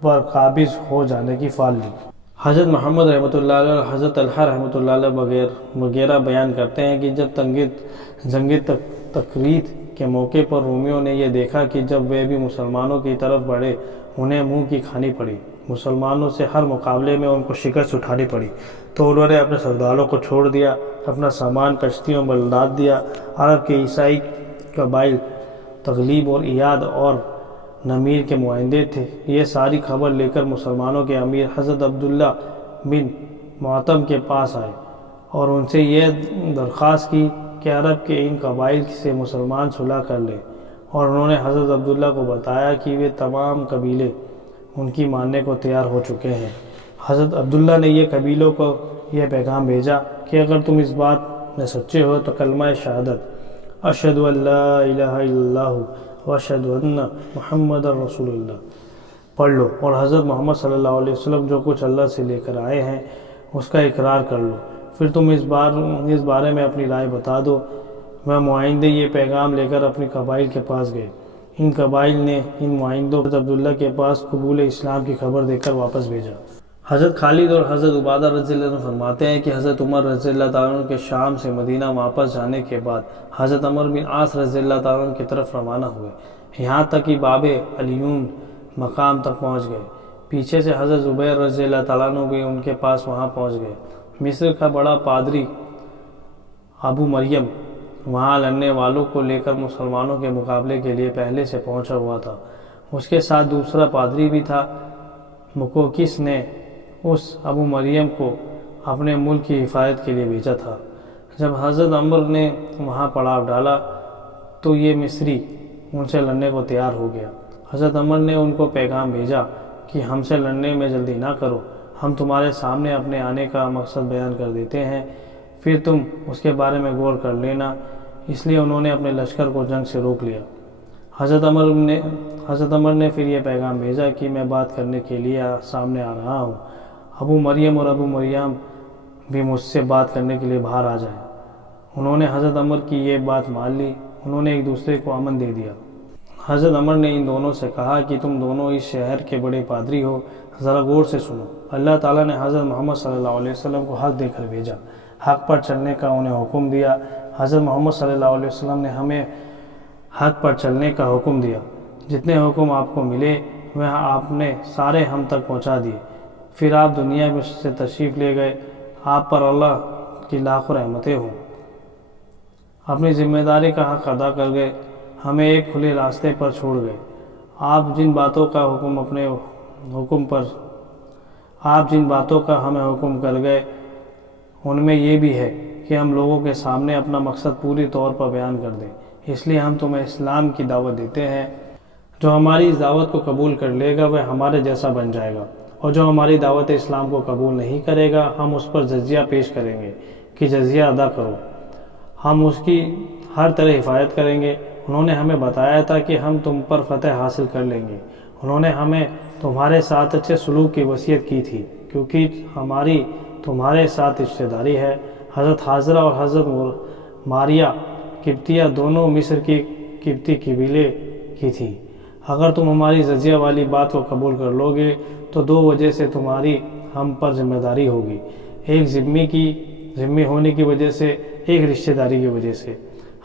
پر قابض ہو جانے کی فال لی۔ حضرت محمد رحمۃ اللہ علیہ اور حضرت طلحہ رحمۃ اللہ علیہ وغیرہ بیان کرتے ہیں کہ جب جنگ تکریت کے موقع پر رومیوں نے یہ دیکھا کہ جب وہ بھی مسلمانوں کی طرف بڑھے انہیں منہ کی کھانی پڑی۔ مسلمانوں سے ہر مقابلے میں ان کو شکست اٹھانی پڑی، تو انہوں نے اپنے سرداروں کو چھوڑ دیا، اپنا سامان کشتیوں میں لاد دیا۔ عرب کے عیسائی قبائل تغلیب اور ایاد اور نمیر کے نمائندے تھے، یہ ساری خبر لے کر مسلمانوں کے امیر حضرت عبداللہ بن معتم کے پاس آئے اور ان سے یہ درخواست کی کہ عرب کے ان قبائل سے مسلمان صلح کر لیں، اور انہوں نے حضرت عبداللہ کو بتایا کہ وہ تمام قبیلے ان کی ماننے کو تیار ہو چکے ہیں۔ حضرت عبداللہ نے یہ قبیلوں کو یہ پیغام بھیجا کہ اگر تم اس بات میں سچے ہو تو کلمہ شہادت اشہد ان لا الہ الا اللہ واشہد ان محمد رسول اللہ پڑھ لو، اور حضرت محمد صلی اللہ علیہ وسلم جو کچھ اللہ سے لے کر آئے ہیں اس کا اقرار کر لو، پھر تم اس بارے میں اپنی رائے بتا دو۔ وہ معاہدے یہ پیغام لے کر اپنی قبائل کے پاس گئے۔ ان قبائل نے ان معاہدوں کو حضرت عبداللہ کے پاس قبول اسلام کی خبر دے کر واپس بھیجا۔ حضرت خالد اور حضرت عبادہ رضی اللہ عنہ فرماتے ہیں کہ حضرت عمر رضی اللہ تعالیٰ عنہ کے شام سے مدینہ واپس جانے کے بعد حضرت عمر بن عاص رضی اللہ تعالیٰ عنہ کی طرف روانہ ہوئے، یہاں تک کہ باب علیون مقام تک پہنچ گئے۔ پیچھے سے حضرت زبیر رضی اللہ تعالیٰ عنہ بھی ان کے پاس وہاں پہنچ گئے۔ مصر کا بڑا پادری ابو مریم وہاں لڑنے والوں کو لے کر مسلمانوں کے مقابلے کے لیے پہلے سے پہنچا ہوا تھا۔ اس کے ساتھ دوسرا پادری بھی تھا۔ مکوکس نے اس ابو مریم کو اپنے ملک کی حفاظت کے لیے بھیجا تھا۔ جب حضرت عمر نے وہاں پڑاؤ ڈالا تو یہ مصری ان سے لڑنے کو تیار ہو گیا۔ حضرت عمر نے ان کو پیغام بھیجا کہ ہم سے لڑنے میں جلدی نہ کرو، ہم تمہارے سامنے اپنے آنے کا مقصد بیان کر دیتے ہیں، پھر تم اس کے بارے میں غور کر لینا۔ اس لیے انہوں نے اپنے لشکر کو جنگ سے روک لیا۔ حضرت عمر نے پھر یہ پیغام بھیجا کہ میں بات کرنے کے لیے سامنے آ رہا ہوں، ابو مریم اور ابو مریم بھی مجھ سے بات کرنے کے لیے باہر آ جائیں۔ انہوں نے حضرت عمر کی یہ بات مان لی، انہوں نے ایک دوسرے کو امن دے دیا۔ حضرت عمر نے ان دونوں سے کہا کہ تم دونوں اس شہر کے بڑے پادری ہو، ذرا غور سے سنو۔ اللہ تعالیٰ نے حضرت محمد صلی اللہ علیہ وسلم کو حق دے کر بھیجا، حق پر چلنے کا انہیں حکم دیا۔ حضرت محمد صلی اللہ علیہ وسلم نے ہمیں حق پر چلنے کا حکم دیا، جتنے حکم آپ کو ملے وہ آپ نے سارے ہم تک پہنچا دیے۔ پھر آپ دنیا میں سے تشریف لے گئے، آپ پر اللہ کی لاکھوں رحمتیں ہوں، اپنی ذمہ داری کا حق ادا کر گئے، ہمیں ایک کھلے راستے پر چھوڑ گئے۔ آپ جن باتوں کا ہمیں حکم کر گئے ان میں یہ بھی ہے کہ ہم لوگوں کے سامنے اپنا مقصد پوری طور پر بیان کر دیں، اس لیے ہم تمہیں اسلام کی دعوت دیتے ہیں۔ جو ہماری اس دعوت کو قبول کر لے گا وہ ہمارے جیسا بن جائے گا، اور جو ہماری دعوت اسلام کو قبول نہیں کرے گا ہم اس پر جزیہ پیش کریں گے کہ جزیہ ادا کرو، ہم اس کی ہر طرح حفاظت کریں گے۔ انہوں نے ہمیں بتایا تھا کہ ہم تم پر فتح حاصل کر لیں گے۔ انہوں نے ہمیں تمہارے ساتھ اچھے سلوک کی وصیت کی تھی کیونکہ ہماری تمہارے ساتھ رشتہ داری ہے۔ حضرت حاضرہ اور حضرت ماریہ قبطیہ دونوں مصر کی قبطی قبیلے کی تھیں۔ اگر تم ہماری جزیہ والی بات کو قبول کر لو گے تو دو وجہ سے تمہاری ہم پر ذمہ داری ہوگی، ایک ذمہ ہونے کی وجہ سے، ایک رشتہ داری کی وجہ سے۔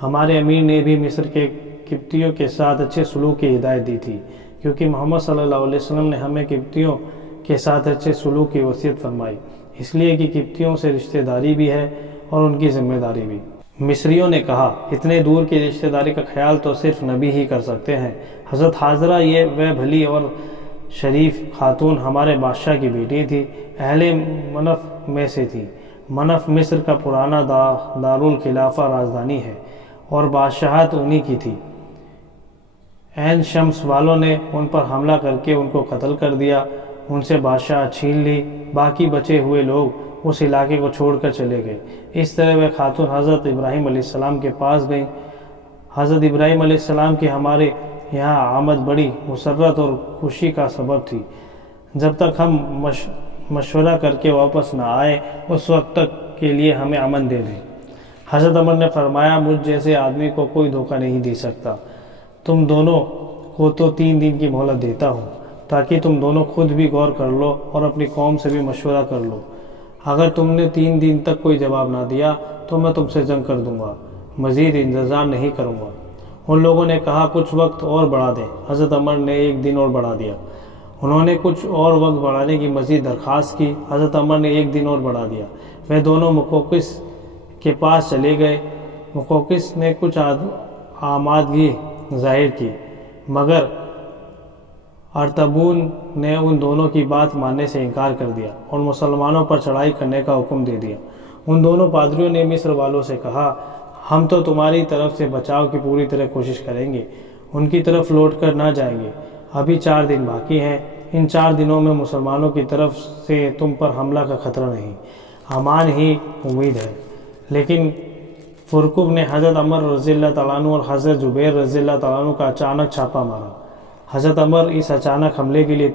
ہمارے امیر نے بھی مصر کے قبطیوں کے ساتھ اچھے سلوک کی ہدایت دی تھی کیونکہ محمد صلی اللہ علیہ وسلم نے ہمیں قبطیوں کے ساتھ اچھے سلوک کی وصیت فرمائی، اس لیے کہ قبطیوں سے رشتہ داری بھی ہے اور ان کی ذمہ داری بھی۔ مصریوں نے کہا اتنے دور کی رشتہ داری کا خیال تو صرف نبی ہی کر سکتے ہیں۔ حضرت حاضرہ یہ وہ بھلی اور شریف خاتون ہمارے بادشاہ کی بیٹی تھی، اہل منف میں سے تھی۔ منف مصر کا پرانا دارالخلافہ رازدانی ہے اور بادشاہت انہی کی تھی۔ عین شمس والوں نے ان پر حملہ کر کے ان کو قتل کر دیا، ان سے بادشاہ چھین لی، باقی بچے ہوئے لوگ اس علاقے کو چھوڑ کر چلے گئے۔ اس طرح وہ خاتون حضرت ابراہیم علیہ السلام کے پاس گئیں۔ حضرت ابراہیم علیہ السلام کی ہمارے یہاں آمد بڑی مسرت اور خوشی کا سبب تھی۔ جب تک ہم مشورہ کر کے واپس نہ آئے اس وقت تک کے لیے ہمیں امن دے دیں۔ حضرت عمر نے فرمایا مجھ جیسے آدمی کو کوئی دھوکہ نہیں دے سکتا، تم دونوں کو تو 3 دن کی مہلت دیتا ہوں تاکہ تم دونوں خود بھی غور کر لو اور اپنی قوم سے بھی مشورہ کر لو۔ اگر تم نے 3 دن تک کوئی جواب نہ دیا تو میں تم سے جنگ کر دوں گا، مزید انتظار نہیں کروں گا۔ ان لوگوں نے کہا کچھ وقت اور بڑھا دیں۔ حضرت عمر نے 1 دن اور بڑھا دیا۔ انہوں نے کچھ اور وقت بڑھانے کی مزید درخواست کی۔ حضرت عمر نے 1 دن اور بڑھا دیا۔ وہ دونوں مقوقس کے پاس چلے گئے۔ مقوقس نے کچھ آمادگی ظاہر کی، مگر ارطبون نے ان دونوں کی بات ماننے سے انکار کر دیا اور مسلمانوں پر چڑھائی کرنے کا حکم دے دیا۔ ان دونوں پادریوں نے مصر والوں سے کہا، ہم تو تمہاری طرف سے بچاؤ کی پوری طرح کوشش کریں گے، ان کی طرف لوٹ کر نہ جائیں گے۔ ابھی 4 دن باقی ہیں، ان 4 دنوں میں مسلمانوں کی طرف سے تم پر حملہ کا خطرہ نہیں، امان ہی امید ہے۔ لیکن فرقب نے حضرت عمر رضی اللہ تعالیٰ عنہ اور حضرت زبیر رضی اللہ تعالیٰ عنہ کا اچانک چھاپا مارا۔ حضرت عمر اس اچانک حملے کے لیے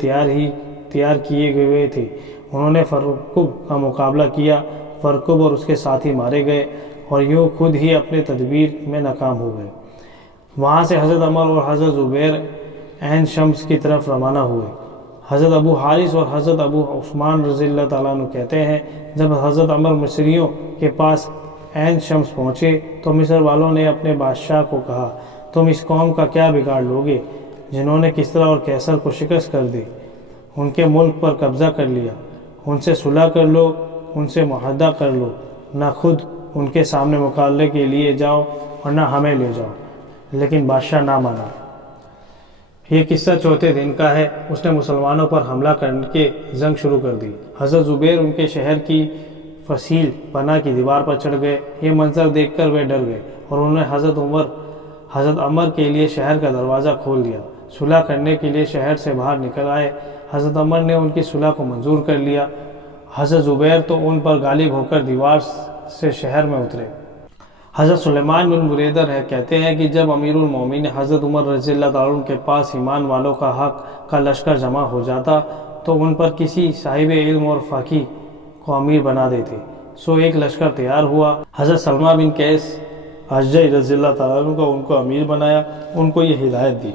تیار کیے ہوئے تھے۔ انہوں نے فرقب کا مقابلہ کیا۔ فرقب اور اس کے ساتھی مارے گئے اور یوں خود ہی اپنے تدبیر میں ناکام ہو گئے۔ وہاں سے حضرت عمر اور حضرت زبیر عین شمس کی طرف روانہ ہوئے۔ حضرت ابو حارث اور حضرت ابو عثمان رضی اللہ تعالیٰ عنہ کہتے ہیں، جب حضرت عمر مصریوں کے پاس عین شمس پہنچے تو مصر والوں نے اپنے بادشاہ کو کہا، تم اس قوم کا کیا بگاڑ لوگے جنہوں نے کسریٰ اور قیصر کو شکست کر دی، ان کے ملک پر قبضہ کر لیا؟ ان سے صلح کر لو، ان سے معاہدہ کر لو، نہ خود ان کے سامنے مقابلے کے لیے جاؤ اور نہ ہمیں لے جاؤ۔ لیکن بادشاہ نہ مانا۔ یہ قصہ 4تھے دن کا ہے۔ اس نے مسلمانوں پر حملہ کر کے جنگ شروع کر دی۔ حضرت زبیر ان کے شہر کی فصیل پناہ کی دیوار پر چڑھ گئے۔ یہ منظر دیکھ کر وہ ڈر گئے اور انہوں نے حضرت عمر کے لیے شہر کا دروازہ کھول دیا۔ صلح کرنے کے لیے شہر سے باہر نکل آئے۔ حضرت عمر نے ان کی صلح کو منظور کر لیا۔ حضرت زبیر تو ان پر غالب ہو کر دیوار سے شہر میں اترے۔ حضرت سلیمان بن بریدہ کہتے ہیں کہ جب امیر المومنین حضرت عمر رضی اللہ تعالیٰ عنہ کے پاس ایمان والوں کا حق کا لشکر جمع ہو جاتا تو ان پر کسی صاحب علم اور فقیہ کو امیر بنا دیتے۔ سو ایک لشکر تیار ہوا۔ حضرت سلمہ بن قیس اشجعی رضی اللہ تعالیٰ عنہ کو ان کو امیر بنایا۔ ان کو یہ ہدایت دی،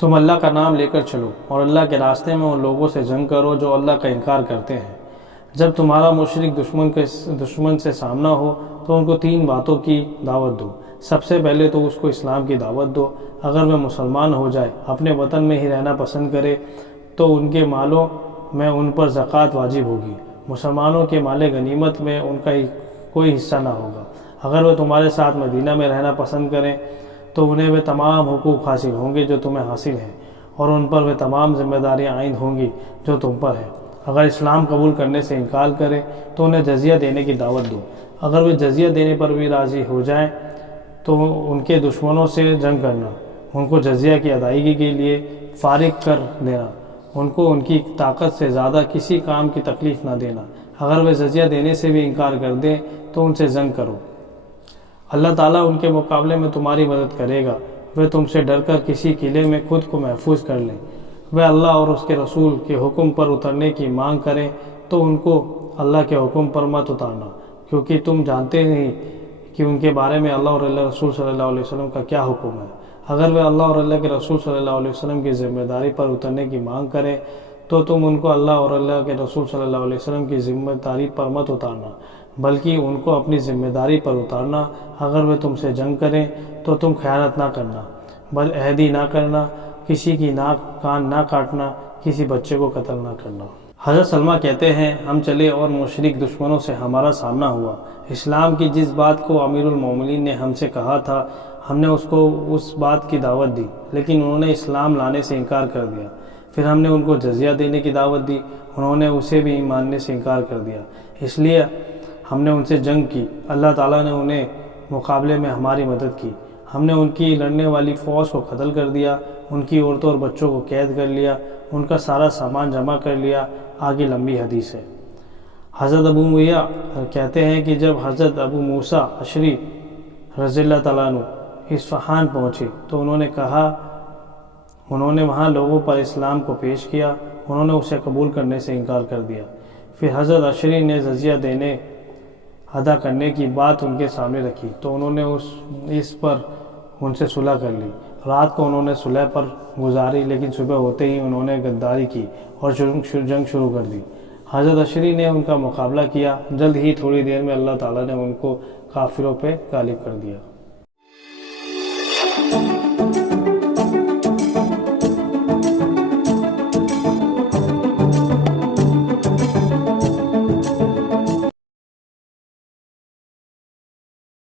تم اللہ کا نام لے کر چلو اور اللہ کے راستے میں ان لوگوں سے جنگ کرو جو اللہ کا انکار کرتے ہیں۔ جب تمہارا مشرک دشمن سے سامنا ہو تو ان کو 3 باتوں کی دعوت دو۔ سب سے پہلے تو اس کو اسلام کی دعوت دو۔ اگر وہ مسلمان ہو جائے، اپنے وطن میں ہی رہنا پسند کرے، تو ان کے مالوں میں ان پر زکوٰۃ واجب ہوگی۔ مسلمانوں کے مال غنیمت میں ان کا کوئی حصہ نہ ہوگا۔ اگر وہ تمہارے ساتھ مدینہ میں رہنا پسند کریں تو انہیں وہ تمام حقوق حاصل ہوں گے جو تمہیں حاصل ہیں، اور ان پر وہ تمام ذمہ داریاں عائد ہوں گی جو تم پر ہیں۔ اگر اسلام قبول کرنے سے انکار کریں تو انہیں جزیہ دینے کی دعوت دو۔ اگر وہ جزیہ دینے پر بھی راضی ہو جائیں تو ان کے دشمنوں سے جنگ کرنا، ان کو جزیہ کی ادائیگی کے لیے فارغ کر دینا، ان کو ان کی طاقت سے زیادہ کسی کام کی تکلیف نہ دینا۔ اگر وہ جزیہ دینے سے بھی انکار کر دیں تو ان سے جنگ کرو۔ اللہ تعالیٰ ان کے مقابلے میں تمہاری مدد کرے گا۔ وہ تم سے ڈر کر کسی قلعے میں خود کو محفوظ کر لیں، وہ اللہ اور اس کے رسول کے حکم پر اترنے کی مانگ کریں تو ان کو اللہ کے حکم پر مت اتارنا، کیونکہ تم جانتے نہیں کہ ان کے بارے میں اللہ اور اللہ رسول صلی اللہ علیہ وسلم کا کیا حکم ہے۔ اگر وہ اللہ اور اللہ کے رسول صلی اللہ علیہ وسلم کی ذمہ داری پر اترنے کی مانگ کریں تو تم ان کو اللہ اور اللہ کے رسول صلی اللہ علیہ وسلم کی ذمہ داری پر مت اتارنا، بلکہ ان کو اپنی ذمہ داری پر اتارنا۔ اگر وہ تم سے جنگ کریں تو تم خیانت نہ کرنا، بد عہدی نہ کرنا، کسی کی ناک کان نہ کاٹنا، کسی بچے کو قتل نہ کرنا۔ حضرت سلمہ کہتے ہیں، ہم چلے اور مشرک دشمنوں سے ہمارا سامنا ہوا۔ اسلام کی جس بات کو امیر المومنین نے ہم سے کہا تھا، ہم نے اس کو اس بات کی دعوت دی، لیکن انہوں نے اسلام لانے سے انکار کر دیا۔ پھر ہم نے ان کو جزیہ دینے کی دعوت دی، انہوں نے اسے بھی ماننے سے انکار کر دیا۔ اس لیے ہم نے ان سے جنگ کی۔ اللہ تعالیٰ نے انہیں مقابلے میں ہماری مدد کی۔ ہم نے ان کی لڑنے والی فوج کو قتل کر دیا، ان کی عورتوں اور بچوں کو قید کر لیا، ان کا سارا سامان جمع کر لیا۔ آگے لمبی حدیث ہے۔ حضرت ابو موسیٰ کہتے ہیں کہ جب حضرت ابو موسیٰ اشعری رضی اللہ تعالیٰ عنہ اصفہان پہنچے تو انہوں نے وہاں لوگوں پر اسلام کو پیش کیا۔ انہوں نے اسے قبول کرنے سے انکار کر دیا۔ پھر حضرت اشعری نے جزیہ دینے ادا کرنے کی بات ان کے سامنے رکھی تو انہوں نے اس پر ان سے صلح کر لی۔ رات کو انہوں نے صلح پر گزاری، لیکن صبح ہوتے ہی انہوں نے غداری کی اور جنگ شروع کر دی۔ حضرت اشعری نے ان کا مقابلہ کیا۔ جلد ہی تھوڑی دیر میں اللہ تعالیٰ نے ان کو کافروں پہ غالب کر دیا۔